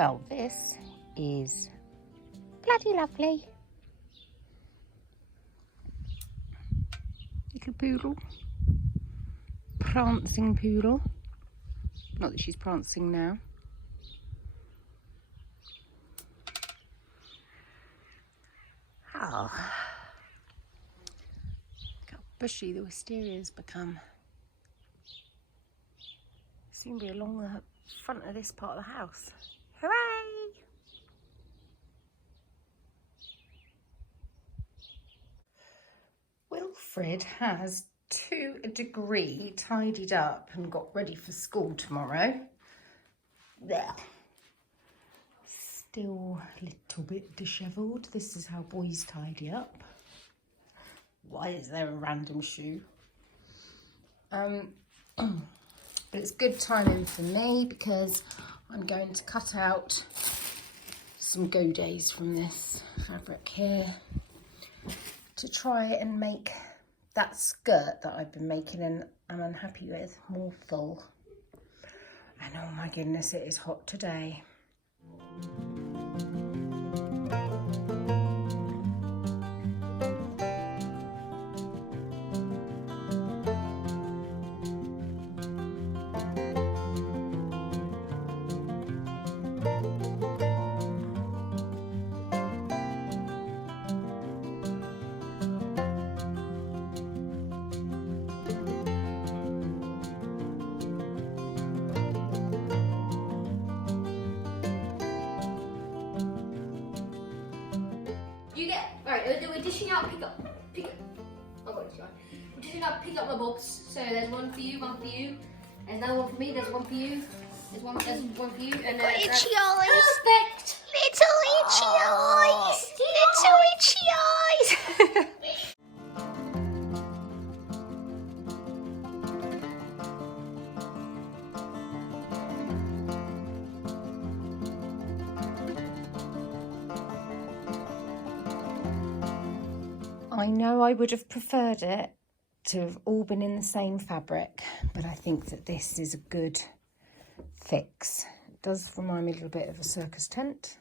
Well, this is bloody lovely. Little poodle. Prancing poodle. Not that she's prancing now. Oh. Look how bushy the wistaria's become. Seem to be along the front of this part of the house. Hooray! Wilfred has, to a degree, tidied up and got ready for school tomorrow. There. Still a little bit dishevelled. This is how boys tidy up. Why is there a random shoe? But it's good timing for me because I'm going to cut out some go days from this fabric here to try and make that skirt that I've been making and I'm unhappy with more full. And oh my goodness, it is hot today. Right, we're dishing out pick up. Oh god, sorry. We're dishing out pick up my books. So there's one for you, and another one for me. There's one for you. There's one for you, and itchy eyes. Perfect. Little itchy eyes. Little itchy eyes. I know I would have preferred it to have all been in the same fabric, but I think that this is a good fix. It does remind me a little bit of a circus tent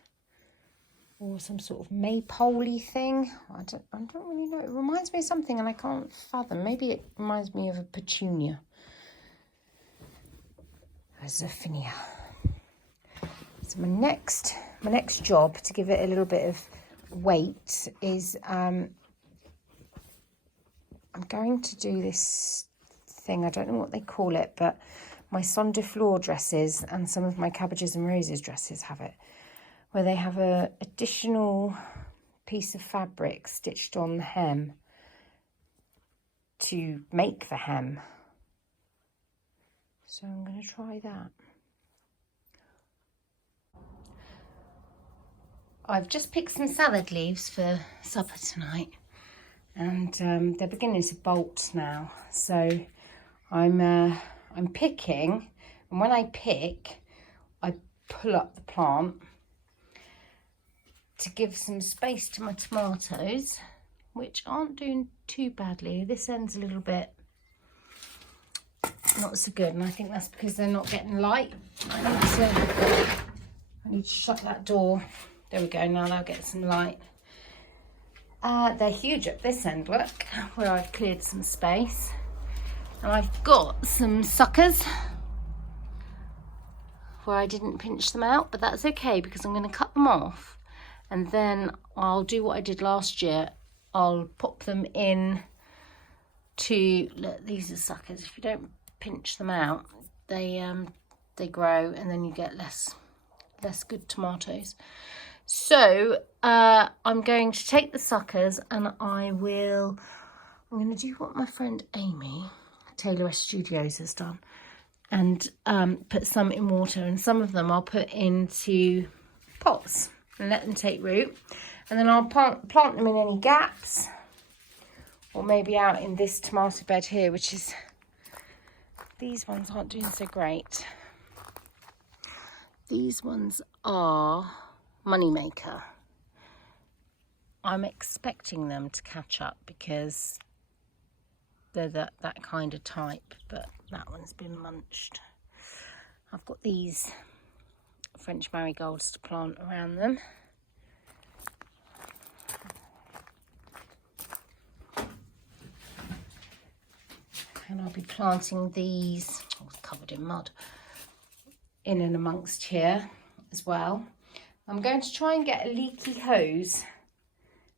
or some sort of maypole-y thing. I don't really know. It reminds me of something and I can't fathom. Maybe it reminds me of a petunia. A Zophinia. So my next job, to give it a little bit of weight, is I'm going to do this thing, I don't know what they call it, but my Son de Fleur dresses and some of my Cabbages and Roses dresses have it, where they have a additional piece of fabric stitched on the hem to make the hem. So I'm going to try that. I've just picked some salad leaves for supper tonight. And they're beginning to bolt now, so I'm picking, and when I pick, I pull up the plant to give some space to my tomatoes, which aren't doing too badly. This end's a little bit not so good, and I think that's because they're not getting light. I need to shut that door. There we go. Now they'll get some light. They're huge at this end, look, where I've cleared some space. And I've got some suckers where I didn't pinch them out, but that's okay because I'm going to cut them off and then I'll do what I did last year. I'll pop them in to, look, these are suckers. If you don't pinch them out, they grow and then you get less good tomatoes. So I'm going to take the suckers and I'm going to do what my friend Amy, Taylor S Studios, has done and put some in water, and some of them I'll put into pots and let them take root, and then I'll plant them in any gaps, or maybe out in this tomato bed here, which is, these ones aren't doing so great. These ones are Moneymaker. I'm expecting them to catch up because they're that kind of type, but that one's been munched. I've got these French marigolds to plant around them. And I'll be planting these, oh, it's covered in mud, in and amongst here as well. I'm going to try and get a leaky hose,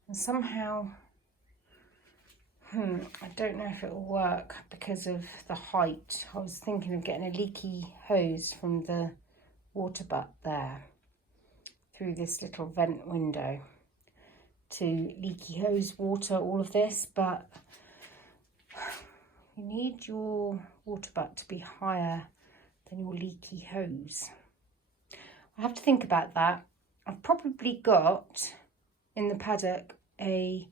and somehow, I don't know if it will work because of the height. I was thinking of getting a leaky hose from the water butt there through this little vent window to leaky hose water all of this, but you need your water butt to be higher than your leaky hose. I have to think about that. I've probably got in the paddock a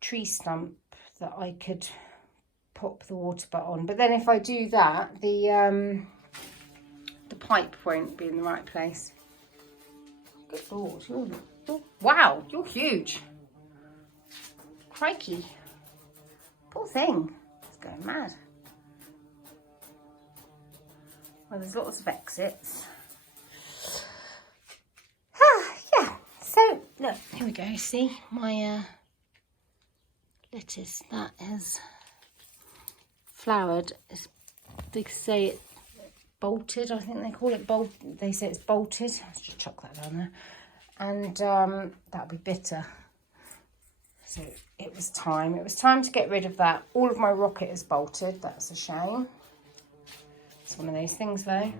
tree stump that I could pop the water butt on, but then if I do that, the pipe won't be in the right place. Good Lord, wow, you're huge. Crikey. Poor thing, it's going mad. Well, there's lots of exits. Yeah, so look, here we go. See my lettuce that has flowered. They say it bolted, I think they call it they say it's bolted. Let's just chuck that down there. And that'll be bitter. So it was time to get rid of that. All of my rocket is bolted, that's a shame. It's one of those things though.